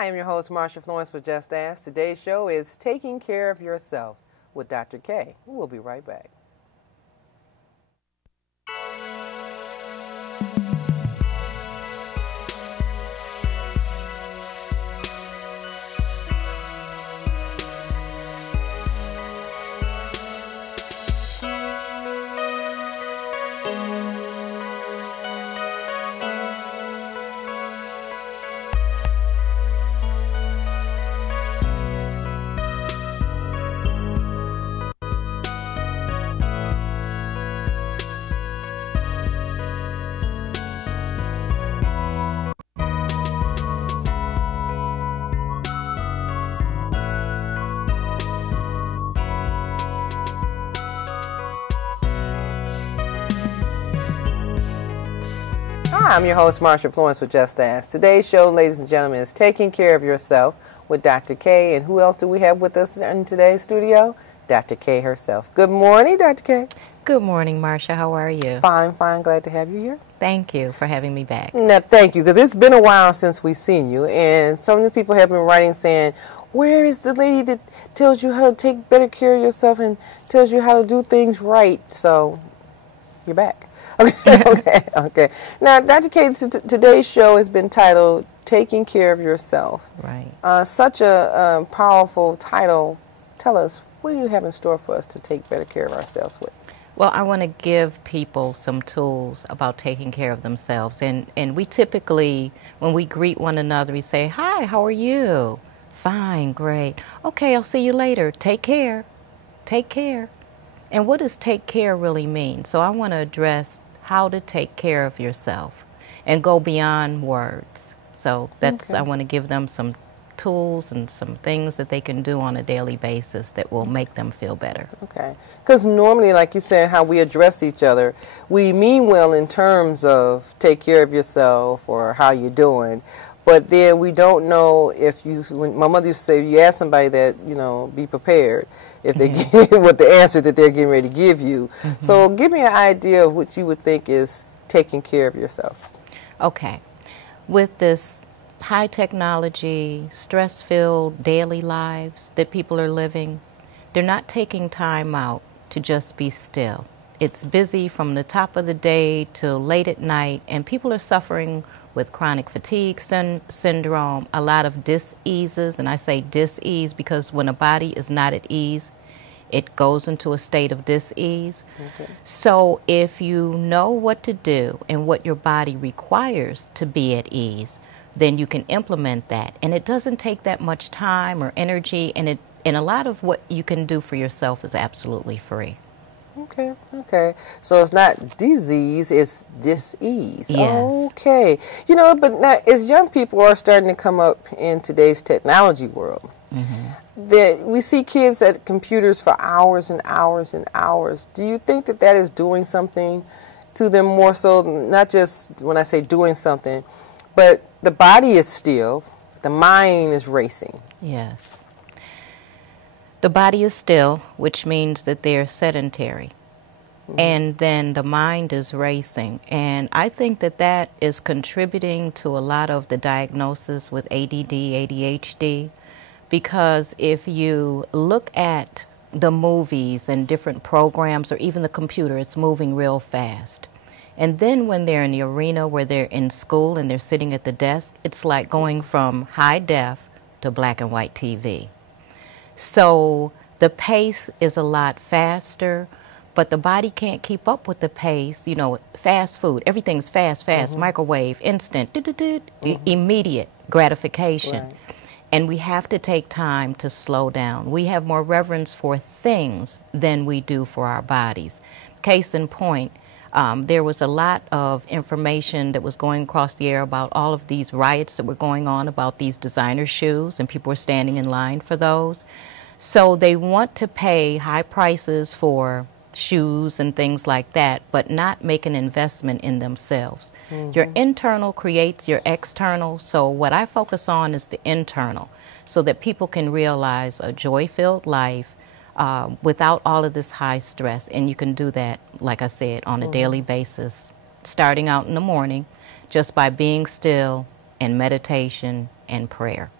Hi, I'm your host, Marsha Florence for Just Ask. Today's show is Taking Care of Yourself with Dr. K. We'll be right back. Hi, I'm your host, Marsha Florence with Just Ask. Today's show, ladies and gentlemen, is Taking Care of Yourself with Dr. K. And who else do we have with us in today's studio? Dr. K herself. Good morning, Dr. K. Good morning, Marsha. How are you? Fine, fine. Glad to have you here. Thank you for having me back. Now, thank you, because it's been a while since we've seen you, and some of the people have been writing saying, where is the lady that tells you how to take better care of yourself and tells you how to do things right? So, you're back. Okay. Now, Dr. K, today's show has been titled Taking Care of Yourself. Right. Such a powerful title. Tell us, what do you have in store for us to take better care of ourselves with? Well, I want to give people some tools about taking care of themselves. And we typically, when we greet one another, we say, hi, how are you? Fine, great. Okay, I'll see you later. Take care. Take care. And what does take care really mean? So I want to address how to take care of yourself and go beyond words. So that's, I want to give them some tools and some things that they can do on a daily basis that will make them feel better. Okay. Because normally, like you said, how we address each other, we mean well in terms of take care of yourself or how you're doing. But then we don't know if you, when my mother used to say, you ask somebody that, you know, be prepared if they get what the answer that they're getting ready to give you. So give me an idea of what you would think is taking care of yourself. Okay. With this high technology, stress-filled daily lives that people are living, they're not taking time out to just be still. It's busy from the top of the day till late at night, and people are suffering with chronic fatigue syndrome, a lot of dis-eases, and I say dis-ease because when a body is not at ease, it goes into a state of dis-ease. Okay. So if you know what to do and what your body requires to be at ease, then you can implement that. And it doesn't take that much time or energy, and a lot of what you can do for yourself is absolutely free. Okay. So it's not disease, it's dis-ease. Yes. Okay. You know, but now as young people are starting to come up in today's technology world, we see kids at computers for hours and hours and hours. Do you think that that is doing something to them more so, not just when I say doing something, but the body is still, the mind is racing? Yes. The body is still, which means that they're sedentary. And then the mind is racing. And I think that that is contributing to a lot of the diagnosis with ADD, ADHD, because if you look at the movies and different programs or even the computer, it's moving real fast. And then when they're in the arena where they're in school and they're sitting at the desk, it's like going from high def to black and white TV. So the pace is a lot faster, but the body can't keep up with the pace. You know, fast food, everything's fast, microwave, instant, immediate gratification. Right. And we have to take time to slow down. We have more reverence for things than we do for our bodies. Case in point, there was a lot of information that was going across the air about all of these riots that were going on about these designer shoes, and people were standing in line for those. So they want to pay high prices for shoes and things like that, but not make an investment in themselves. Your internal creates your external, so what I focus on is the internal, so that people can realize a joy-filled life without all of this high stress. And you can do that, like I said, on a daily basis, starting out in the morning, just by being still and meditation and prayer.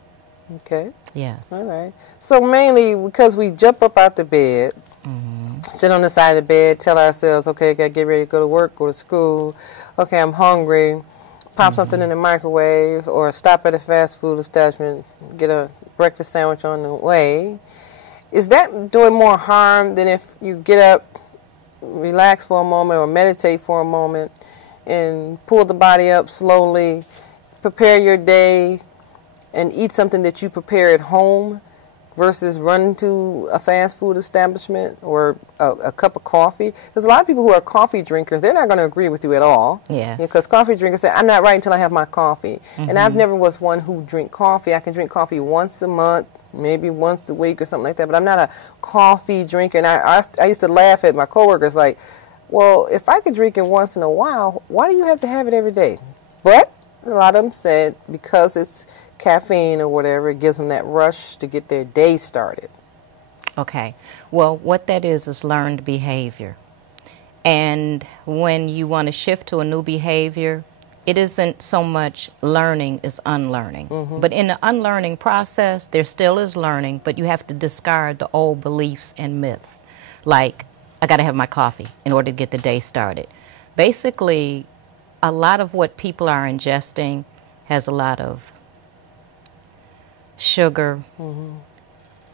Okay. Yes. All right. So mainly because we jump up out the bed, sit on the side of the bed, tell ourselves, okay, I got to get ready to go to work, go to school. Okay, I'm hungry. Pop something in the microwave or stop at a fast food establishment, get a breakfast sandwich on the way. Is that doing more harm than if you get up, relax for a moment or meditate for a moment and pull the body up slowly, prepare your day, and eat something that you prepare at home versus running to a fast food establishment or a cup of coffee? Because a lot of people who are coffee drinkers, they're not going to agree with you at all. Yes. Because coffee drinkers say, I'm not right until I have my coffee. And I've never was one who drink coffee. I can drink coffee once a month, maybe once a week or something like that, but I'm not a coffee drinker. And I used to laugh at my coworkers like, well, if I could drink it once in a while, why do you have to have it every day? But a lot of them said because it's caffeine or whatever, it gives them that rush to get their day started. Okay. Well, what that is learned behavior. And when you want to shift to a new behavior, it isn't so much learning as unlearning. But in the unlearning process, there still is learning, but you have to discard the old beliefs and myths. Like, I got to have my coffee in order to get the day started. Basically, a lot of what people are ingesting has a lot of sugar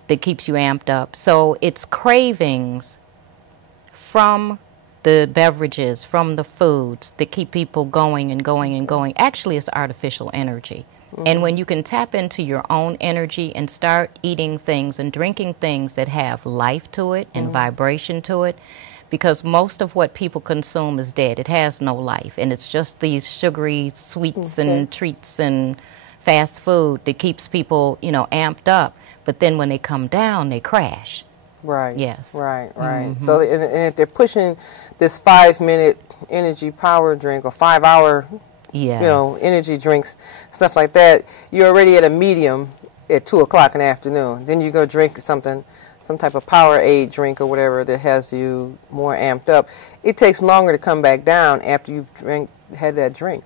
that keeps you amped up. So it's cravings from the beverages, from the foods that keep people going and going and going. Actually, it's artificial energy. And when you can tap into your own energy and start eating things and drinking things that have life to it and vibration to it, because most of what people consume is dead. It has no life. And it's just these sugary sweets and treats and fast food that keeps people, you know, amped up. But then when they come down, they crash. Right. Yes. Right. So and if they're pushing this 5-minute energy power drink or 5-hour, Yes. you know, energy drinks, stuff like that, you're already at a medium at 2 o'clock in the afternoon. Then you go drink something, some type of power aid drink or whatever that has you more amped up. It takes longer to come back down after you've had that drink.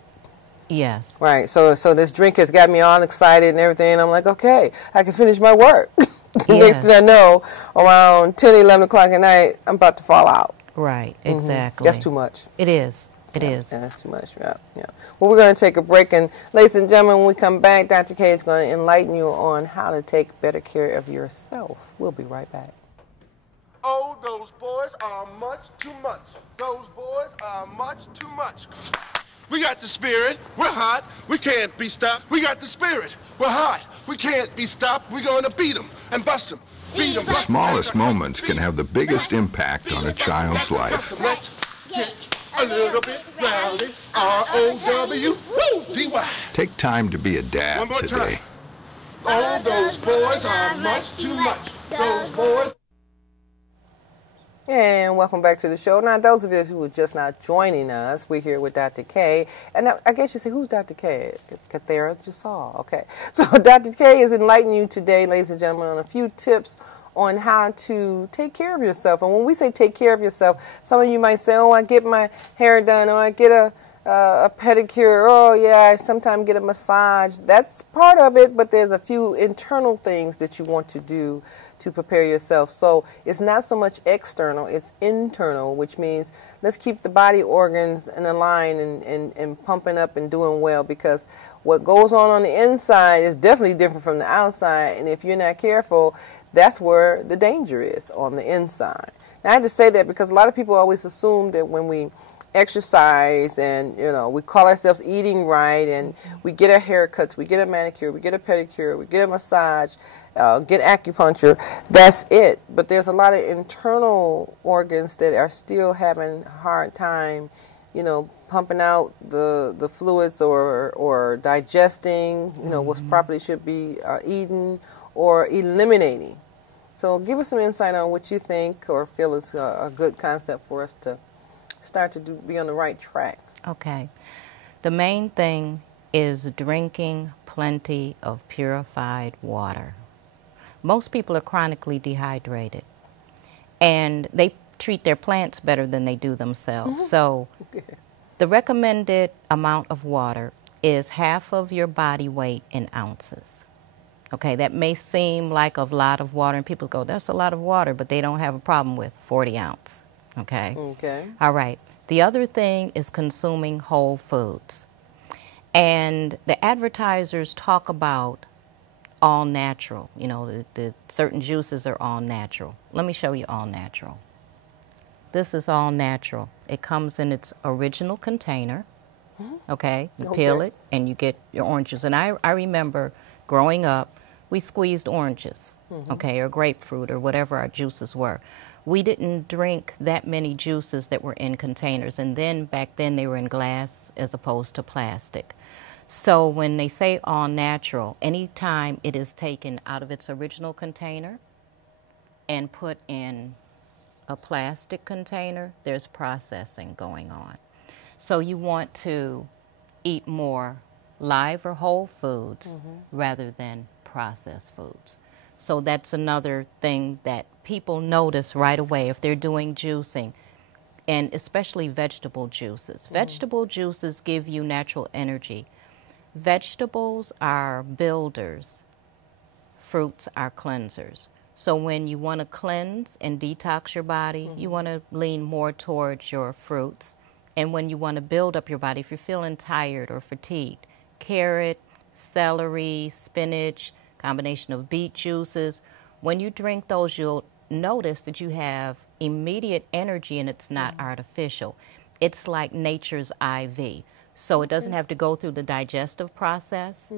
Yes. Right. So this drink has got me all excited and everything. And I'm like, okay, I can finish my work. Next thing I know, around 10, 11 o'clock at night, I'm about to fall out. Right. Exactly. That's too much. It is. It is. Yeah, that's too much. Yeah. Well, we're going to take a break. And ladies and gentlemen, when we come back, Dr. K is going to enlighten you on how to take better care of yourself. We'll be right back. Oh, those boys are much too much. Those boys are much too much. We got the spirit. We're hot. We can't be stopped. We got the spirit. We're hot. We can't be stopped. We're going to beat them and bust them. Beat them. The smallest moments can have the biggest impact on a child's life. Let's get a little bit rowdy. R-O-W-D-Y. Take time to be a dad One more today. time. Oh, those boys are much too much. Those boys. And welcome back to the show. Now, those of you who are just now joining us, we're here with Dr. K. And now, I guess you say, who's Dr. K? Kathera Jasal. Okay. So Dr. K is enlightening you today, ladies and gentlemen, on a few tips on how to take care of yourself. And when we say take care of yourself, some of you might say, oh, I get my hair done, or I get a pedicure, oh, yeah, I sometimes get a massage. That's part of it, but there's a few internal things that you want to do to prepare yourself. So it's not so much external, it's internal, which means let's keep the body organs in a line and pumping up and doing well, because what goes on the inside is definitely different from the outside, and if you're not careful, that's where the danger is, on the inside. Now, I have to say that because a lot of people always assume that when we exercise and, you know, we call ourselves eating right and we get our haircuts, we get a manicure, we get a pedicure, we get a massage, get acupuncture, that's it. But there's a lot of internal organs that are still having a hard time, you know, pumping out the fluids or digesting, you know, what's properly should be eaten or eliminating. So give us some insight on what you think or feel is a good concept for us to start to be on the right track. Okay. The main thing is drinking plenty of purified water. Most people are chronically dehydrated, and they treat their plants better than they do themselves. So the recommended amount of water is half of your body weight in ounces. Okay, that may seem like a lot of water, and people go, that's a lot of water, but they don't have a problem with 40 ounce. Okay? Okay. All right. The other thing is consuming whole foods. And the advertisers talk about all natural. You know, the certain juices are all natural. Let me show you all natural. This is all natural. It comes in its original container. Okay, you peel it and you get your oranges. And I remember growing up, we squeezed oranges, okay, or grapefruit or whatever our juices were. We didn't drink that many juices that were in containers. And then back then they were in glass as opposed to plastic. So when they say all natural, anytime it is taken out of its original container and put in a plastic container, there's processing going on. So you want to eat more live or whole foods rather than processed foods. So that's another thing that people notice right away if they're doing juicing, and especially vegetable juices. Vegetable juices give you natural energy. Vegetables are builders, fruits are cleansers. So when you want to cleanse and detox your body, you want to lean more towards your fruits. And when you want to build up your body, if you're feeling tired or fatigued, carrot, celery, spinach, combination of beet juices, when you drink those, you'll notice that you have immediate energy and it's not artificial. It's like nature's IV. So it doesn't have to go through the digestive process.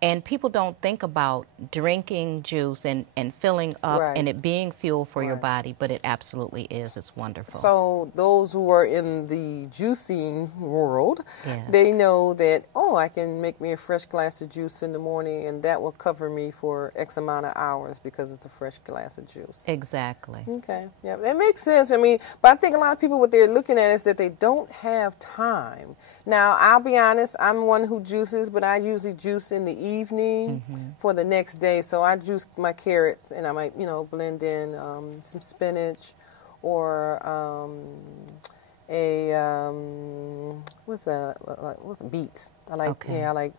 And people don't think about drinking juice and filling up and it being fuel for your body, but it absolutely is. It's wonderful. So those who are in the juicing world, they know that, oh, I can make me a fresh glass of juice in the morning and that will cover me for X amount of hours because it's a fresh glass of juice. Exactly. Okay. Yeah, that makes sense. I mean, but I think a lot of people, what they're looking at is that they don't have time. Now, I'll be honest, I'm one who juices, but I usually juice in the evening for the next day. So I juice my carrots and I might, you know, blend in some spinach or what's beets. I like I like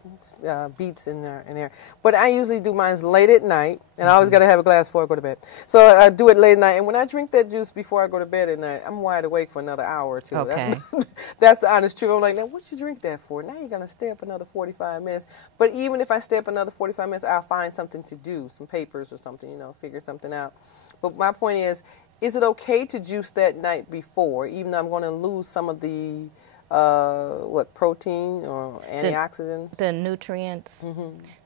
beets in there. But I usually do mine late at night, and I always got to have a glass before I go to bed. So I do it late at night, and when I drink that juice before I go to bed at night, I'm wide awake for another hour or two. Okay. That's the honest truth. I'm like, now what you drink that for? Now you're gonna stay up another 45 minutes. But even if I stay up another 45 minutes, I'll find something to do, some papers or something, you know, figure something out. But my point is it okay to juice that night before, even though I'm going to lose some of the protein or antioxidants? The nutrients.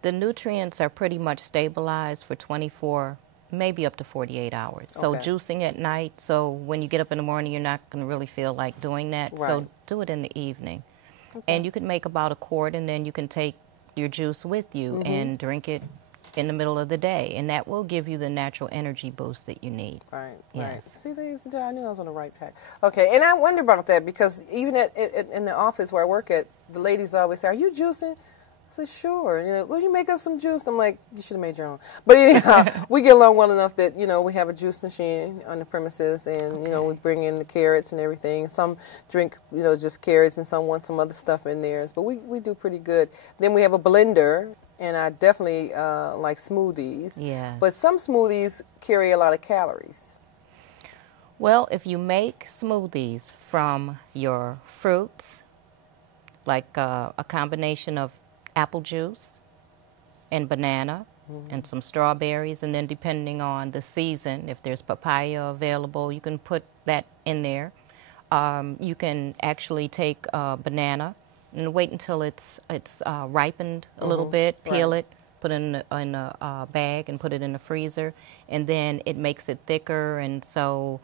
The nutrients are pretty much stabilized for 24, maybe up to 48 hours. So juicing at night, so when you get up in the morning, you're not going to really feel like doing that. So do it in the evening. And you can make about a quart, and then you can take your juice with you and drink it in the middle of the day, and that will give you the natural energy boost that you need. Right. See, ladies and gentlemen, I knew I was on the right track. Okay, and I wonder about that because even in the office where I work at, the ladies always say, "Are you juicing?" I said, "Sure." You know, "Will you make us some juice?" I'm like, "You should have made your own." But anyhow, we get along well enough that, you know, we have a juice machine on the premises, and, you know, we bring in the carrots and everything. Some drink, you know, just carrots, and some want some other stuff in theirs. But we do pretty good. Then we have a blender. And I definitely like smoothies. Yes. But some smoothies carry a lot of calories. Well, if you make smoothies from your fruits, like a combination of apple juice and banana and some strawberries, and then depending on the season, if there's papaya available, you can put that in there. You can actually take banana and wait until it's ripened a little bit, peel it, put it in a bag and put it in the freezer, and then it makes it thicker, and so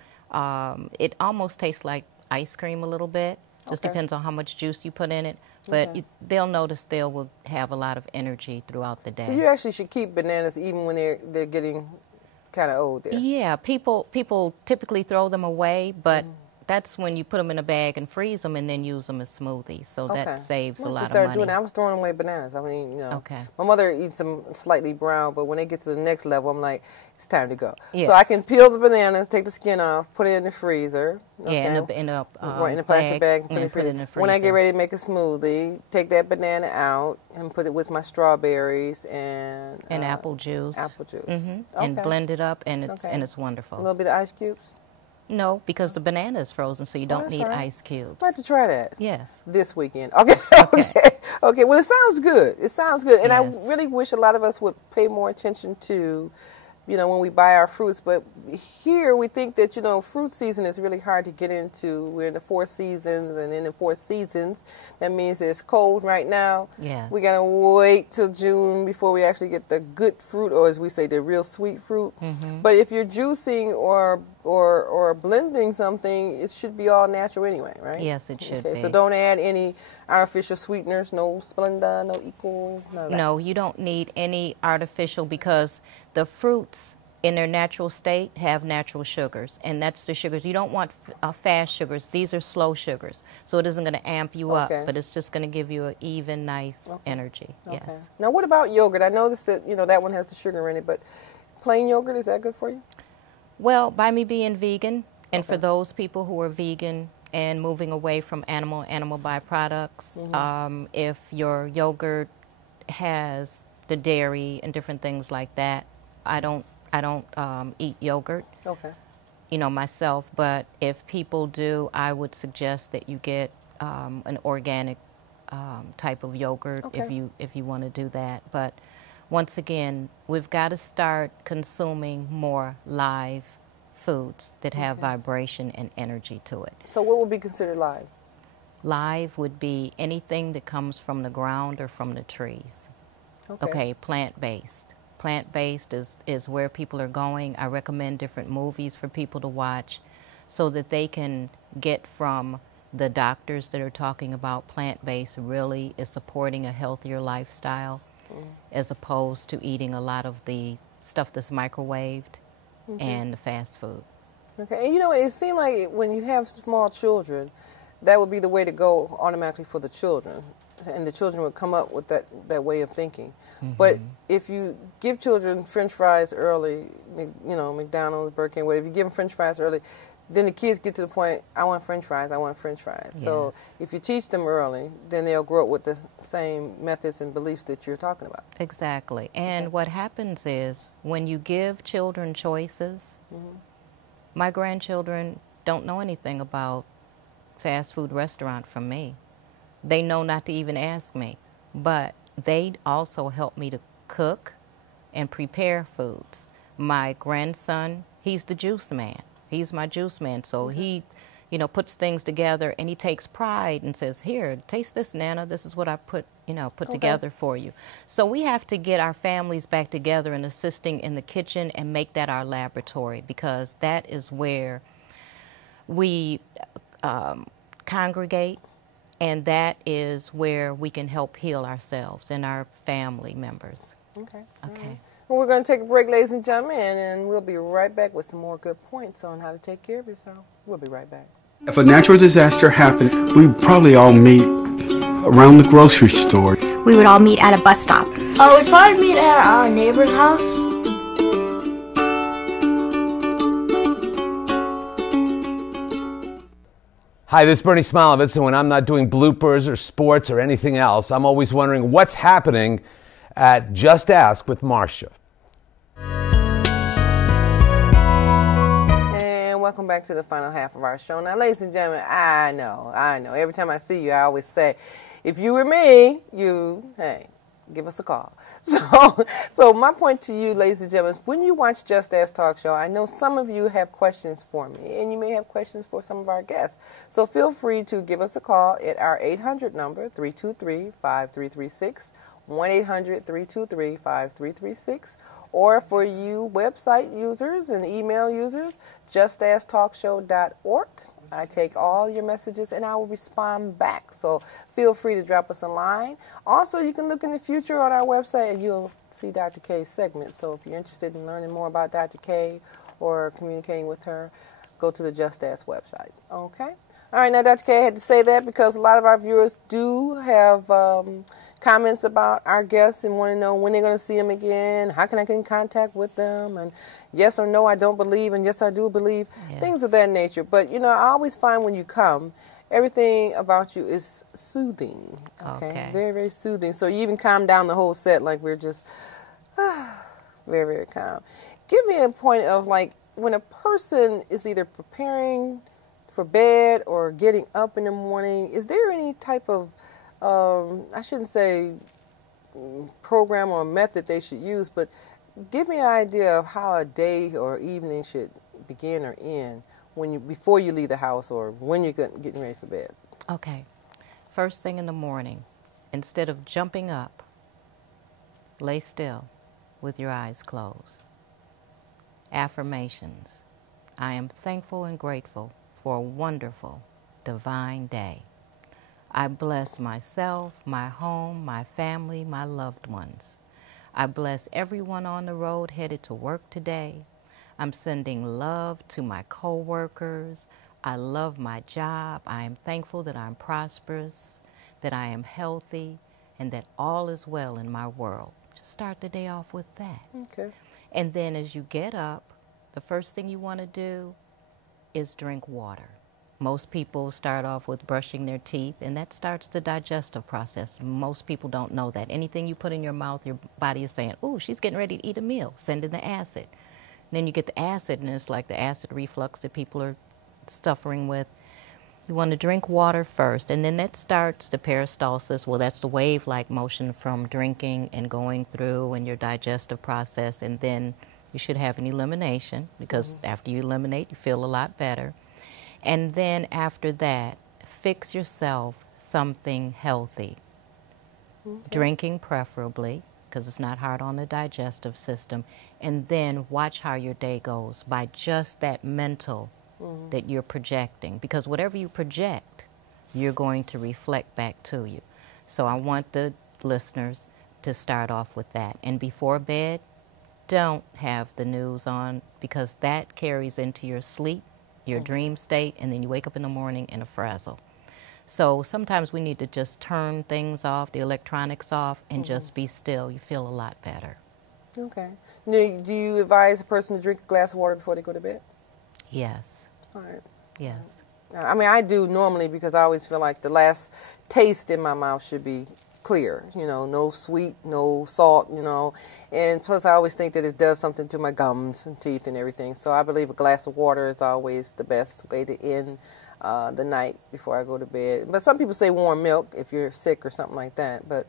it almost tastes like ice cream a little bit. Just depends on how much juice you put in it, but they'll notice they will have a lot of energy throughout the day. So you actually should keep bananas even when they're getting kind of old there. Yeah, people typically throw them away, but that's when you put them in a bag and freeze them and then use them as smoothies. So that saves a lot of money. Doing that. I was throwing away bananas. I mean, Okay. my mother eats them slightly brown, but when they get to the next level, I'm like, it's time to go. Yes. So I can peel the bananas, take the skin off, put it in the freezer. Okay? Yeah, in a plastic bag, and put it in the freezer. When I get ready to make a smoothie, take that banana out and put it with my strawberries and apple juice. Apple juice. Okay. And blend it up, and it's wonderful. A little bit of ice cubes. No, because the banana is frozen, so you don't need right. ice cubes. I'd like to try that. Yes. This weekend. Okay. Okay. Well, it sounds good. It sounds good. And yes. I really wish a lot of us would pay more attention to, when we buy our fruits. But here we think that, fruit season is really hard to get into. We're in the 4 seasons, and in the 4 seasons, that means it's cold right now. Yes. We got to wait till June before we actually get the good fruit, or as we say, the real sweet fruit. Mm-hmm. But if you're juicing or blending something, it should be all natural anyway, right? Yes, it should be. So don't add any artificial sweeteners, no Splenda, no Equal, none of that. No, you don't need any artificial, because the fruits in their natural state have natural sugars, and that's the sugars. You don't want fast sugars. These are slow sugars, so it isn't going to amp you up, but it's just going to give you an even, nice energy. Okay. Yes. Now, what about yogurt? I noticed that, that one has the sugar in it, but plain yogurt, is that good for you? Well, by me being vegan, and for those people who are vegan and moving away from animal byproducts, if your yogurt has the dairy and different things like that, I don't eat yogurt, myself. But if people do, I would suggest that you get an organic type of yogurt if you want to do that. But once again, we've got to start consuming more live foods that have vibration and energy to it. So what would be considered live? Live would be anything that comes from the ground or from the trees. Okay, plant-based. Plant-based is where people are going. I recommend different movies for people to watch so that they can get from the doctors that are talking about plant-based really is supporting a healthier lifestyle as opposed to eating a lot of the stuff that's microwaved and the fast food. Okay, and it seems like when you have small children, that would be the way to go automatically for the children. And the children would come up with that way of thinking. But if you give children French fries early, McDonald's, Burger King, whatever, if you give them French fries early, then the kids get to the point, I want French fries, I want French fries. Yes. So if you teach them early, then they'll grow up with the same methods and beliefs that you're talking about. Exactly. And what happens is when you give children choices, my grandchildren don't know anything about fast food restaurant from me. They know not to even ask me. But they also help me to cook and prepare foods. My grandson, he's the juice man. He's my juice man. So he, puts things together, and he takes pride and says, here, taste this, Nana. This is what I put together for you. So we have to get our families back together and assisting in the kitchen and make that our laboratory, because that is where we congregate, and that is where we can help heal ourselves and our family members. Okay. Okay. Well, we're going to take a break, ladies and gentlemen, and we'll be right back with some more good points on how to take care of yourself. We'll be right back. If a natural disaster happened, we'd probably all meet around the grocery store. We would all meet at a bus stop. Oh, we'd probably meet at our neighbor's house. Hi, this is Bernie Smilovitz, and when I'm not doing bloopers or sports or anything else, I'm always wondering what's happening at Just Ask with Marcia. And welcome back to the final half of our show. Now, ladies and gentlemen, I know. Every time I see you, I always say, if you were me, hey, give us a call. So my point to you, ladies and gentlemen, is when you watch Just Ask Talk Show, I know some of you have questions for me, and you may have questions for some of our guests. So feel free to give us a call at our 800 number, 323-5336, 1-800-323-5336, or for you website users and email users, justasktalkshow.org. I take all your messages and I will respond back. So feel free to drop us a line. Also, you can look in the future on our website and you'll see Dr. K's segment. So if you're interested in learning more about Dr. K or communicating with her, go to the Just Ask website. Okay. All right, now Dr. K, I had to say that because a lot of our viewers do have comments about our guests and want to know when they're going to see them again, how can I get in contact with them, and yes or no, I don't believe, and yes, I do believe, things of that nature. But, you know, I always find when you come, everything about you is soothing, okay? Very, very soothing. So you even calm down the whole set like we're just very, very calm. Give me a point of, like, when a person is either preparing for bed or getting up in the morning, is there any type of I shouldn't say program or method they should use, but give me an idea of how a day or evening should begin or end before you leave the house or when you're getting ready for bed. Okay. First thing in the morning, instead of jumping up, lay still with your eyes closed. Affirmations. I am thankful and grateful for a wonderful, divine day. I bless myself, my home, my family, my loved ones. I bless everyone on the road headed to work today. I'm sending love to my co-workers. I love my job. I am thankful that I'm prosperous, that I am healthy, and that all is well in my world. Just start the day off with that. Okay. And then as you get up, the first thing you want to do is drink water. Most people start off with brushing their teeth, and that starts the digestive process. Most people don't know that. Anything you put in your mouth, your body is saying, "Ooh, she's getting ready to eat a meal," sending the acid. And then you get the acid, and it's like the acid reflux that people are suffering with. You want to drink water first, and then that starts the peristalsis. Well, that's the wave-like motion from drinking and going through and your digestive process, and then you should have an elimination, because after you eliminate, you feel a lot better. And then after that, fix yourself something healthy. Drinking preferably, because it's not hard on the digestive system. And then watch how your day goes by just that mental that you're projecting. Because whatever you project, you're going to reflect back to you. So I want the listeners to start off with that. And before bed, don't have the news on, because that carries into your sleep, your dream state, and then you wake up in the morning in a frazzle. So sometimes we need to just turn things off, the electronics off, and just be still. You feel a lot better. Okay. Do you advise a person to drink a glass of water before they go to bed? Yes. All right. Yes. I mean, I do normally, because I always feel like the last taste in my mouth should be clear, you know, no sweet, no salt, you know, and plus I always think that it does something to my gums and teeth and everything. So I believe a glass of water is always the best way to end the night before I go to bed. But some people say warm milk if you're sick or something like that, but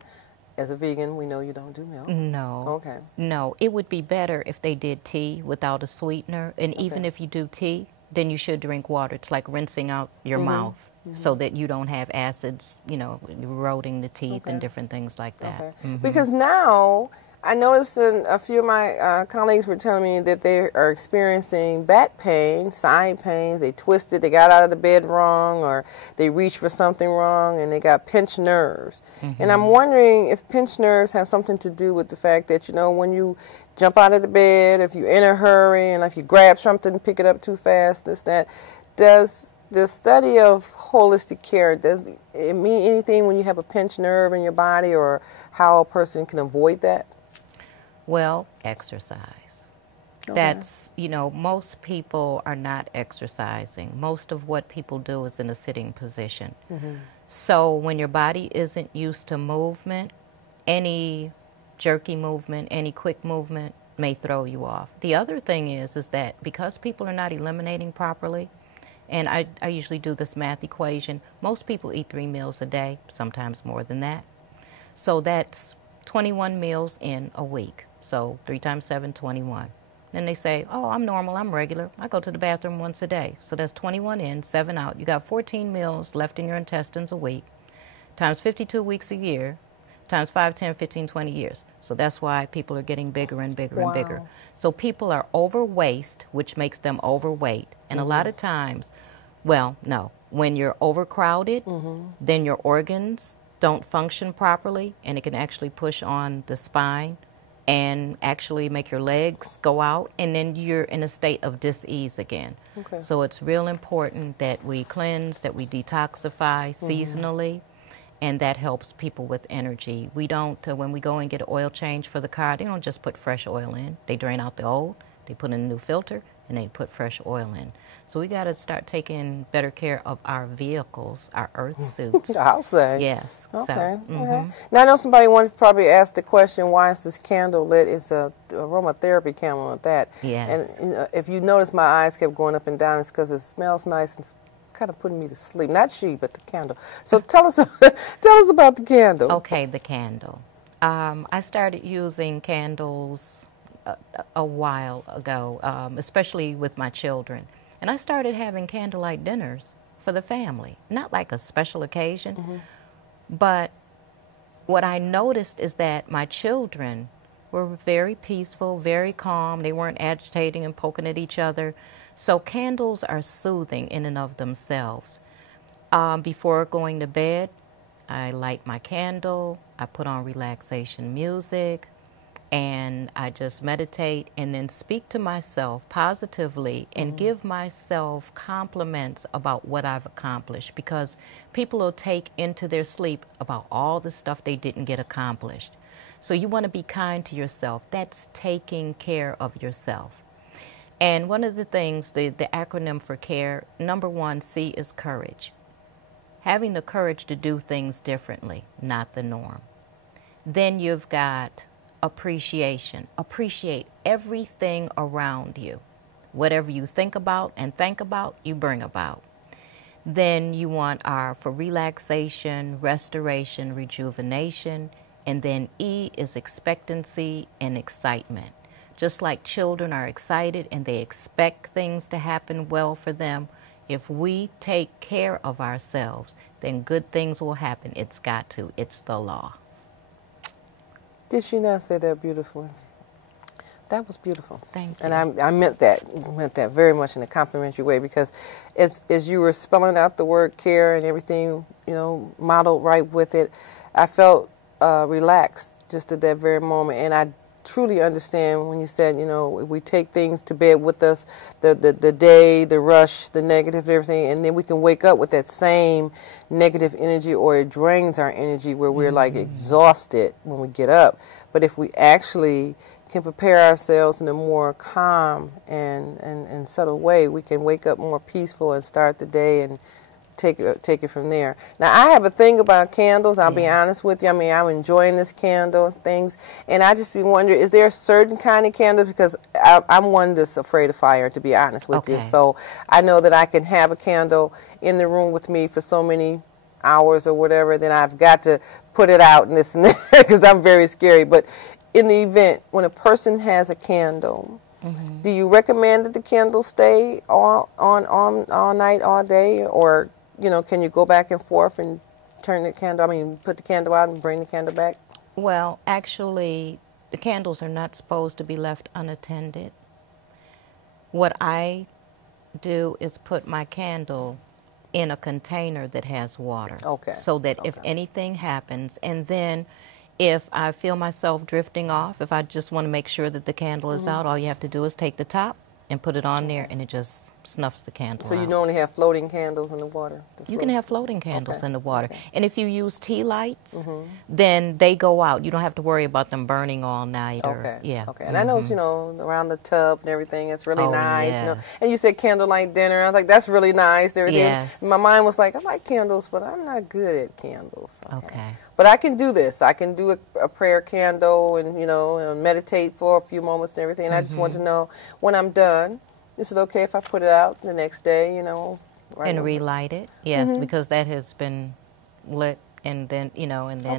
as a vegan, we know you don't do milk. No. Okay. No, it would be better if they did tea without a sweetener, and even if you do tea, then you should drink water. It's like rinsing out your mouth, so that you don't have acids, you know, eroding the teeth and different things like that. Because now, I noticed a few of my colleagues were telling me that they are experiencing back pain, side pains. They twisted, they got out of the bed wrong, or they reached for something wrong, and they got pinched nerves. And I'm wondering if pinched nerves have something to do with the fact that, you know, when you jump out of the bed, if you're in a hurry, and if you grab something, pick it up too fast, does the study of holistic care, does it mean anything when you have a pinched nerve in your body, or how a person can avoid that? Well, exercise. That's, you know, most people are not exercising. Most of what people do is in a sitting position. So when your body isn't used to movement, any jerky movement, any quick movement may throw you off. The other thing is that because people are not eliminating properly, and I usually do this math equation, most people eat 3 meals a day, sometimes more than that. So that's 21 meals in a week. So 3 times 7, 21. Then they say, oh, I'm normal, I'm regular. I go to the bathroom once a day. So that's 21 in, 7 out. You got 14 meals left in your intestines a week, times 52 weeks a year, times 5, 10, 15, 20 years. So that's why people are getting bigger and bigger and bigger. So people are overweight, which makes them overweight. And a lot of times, well, no, when you're overcrowded, then your organs don't function properly, and it can actually push on the spine and actually make your legs go out, and then you're in a state of dis-ease again. Okay. So it's real important that we cleanse, that we detoxify seasonally, and that helps people with energy. We don't, when we go and get an oil change for the car, they don't just put fresh oil in. They drain out the old, they put in a new filter, and they put fresh oil in. So we got to start taking better care of our vehicles, our earth suits. I'll say. Yes. Okay. So, Okay. Now I know somebody wanted to probably ask the question, why is this candle lit? It's a aromatherapy candle at that. Yes. And if you notice, my eyes kept going up and down. It's because it smells nice and it's kind of putting me to sleep. Not she, but the candle. So tell us about the candle. Okay, the candle. I started using candles a while ago, especially with my children. And I started having candlelight dinners for the family. Not like a special occasion, but what I noticed is that my children were very peaceful, very calm. They weren't agitating and poking at each other. So candles are soothing in and of themselves. Before going to bed, I light my candle, I put on relaxation music, and I just meditate and then speak to myself positively and give myself compliments about what I've accomplished, because people will take into their sleep about all the stuff they didn't get accomplished. So you want to be kind to yourself. That's taking care of yourself. And one of the things, the acronym for CARE, number 1, C, is courage. Having the courage to do things differently, not the norm. Then you've got appreciation. Appreciate everything around you. Whatever you think about and think about, you bring about. Then you want R for relaxation, restoration, rejuvenation. And then E is expectancy and excitement. Just like children are excited and they expect things to happen well for them, if we take care of ourselves, then good things will happen. It's got to. It's the law. Did she not say that beautifully? That was beautiful. Thank you. And I meant that very much in a complimentary way, because as you were spelling out the word care and everything, modeled right with it, I felt relaxed just at that very moment. And I truly understand when you said, we take things to bed with us, the day, the rush, the negative, everything, and then we can wake up with that same negative energy, or it drains our energy where we're like exhausted when we get up. But if we actually can prepare ourselves in a more calm and subtle way, we can wake up more peaceful and start the day and take it from there. Now, I have a thing about candles. I'll be honest with you. I mean, I'm enjoying this candle and things, and I just be wondering, is there a certain kind of candle? Because I'm one that's afraid of fire, to be honest with you. So I know that I can have a candle in the room with me for so many hours or whatever, then I've got to put it out and this and that, because I'm very scary. But in the event, when a person has a candle, do you recommend that the candle stay on all night, all day, or can you go back and forth and put the candle out and bring the candle back? Well, actually, the candles are not supposed to be left unattended. What I do is put my candle in a container that has water. Okay. So that if anything happens, and then if I feel myself drifting off, if I just want to make sure that the candle is out, all you have to do is take the top and put it on there, and it just snuffs the candle out. So you normally have floating candles in the water? You can have floating candles in the water. And if you use tea lights, then they go out. You don't have to worry about them burning all night. And I know, around the tub and everything, it's really nice. Yes. And you said candlelight dinner. I was like, that's really nice. Everything. Yes. My mind was like, I like candles, but I'm not good at candles. Okay. But I can do this. I can do a prayer candle and, meditate for a few moments and everything. And I just want to know, when I'm done, is it okay if I put it out the next day, right and relight it? Yes, because that has been lit and then,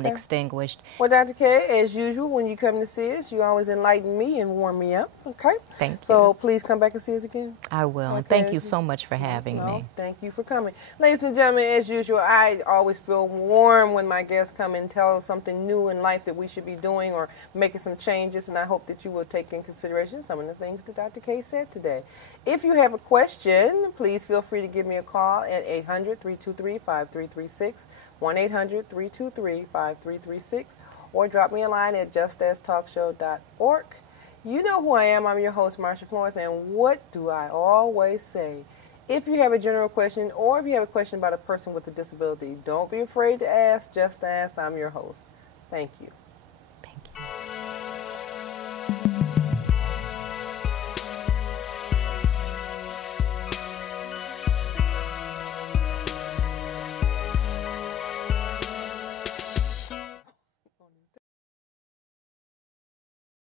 extinguished. Well, Dr. K, as usual, when you come to see us, you always enlighten me and warm me up, okay? Thank you. So please come back and see us again. I will, and thank you so much for having me. Thank you for coming. Ladies and gentlemen, as usual, I always feel warm when my guests come and tell us something new in life that we should be doing or making some changes, and I hope that you will take in consideration some of the things that Dr. K said today. If you have a question, please feel free to give me a call at 800-323-5336, 1-800-323-5336, or drop me a line at justastalkshow.org. You know who I am. I'm your host, Marsha Florence, and what do I always say? If you have a general question or if you have a question about a person with a disability, don't be afraid to ask. Just ask. I'm your host. Thank you.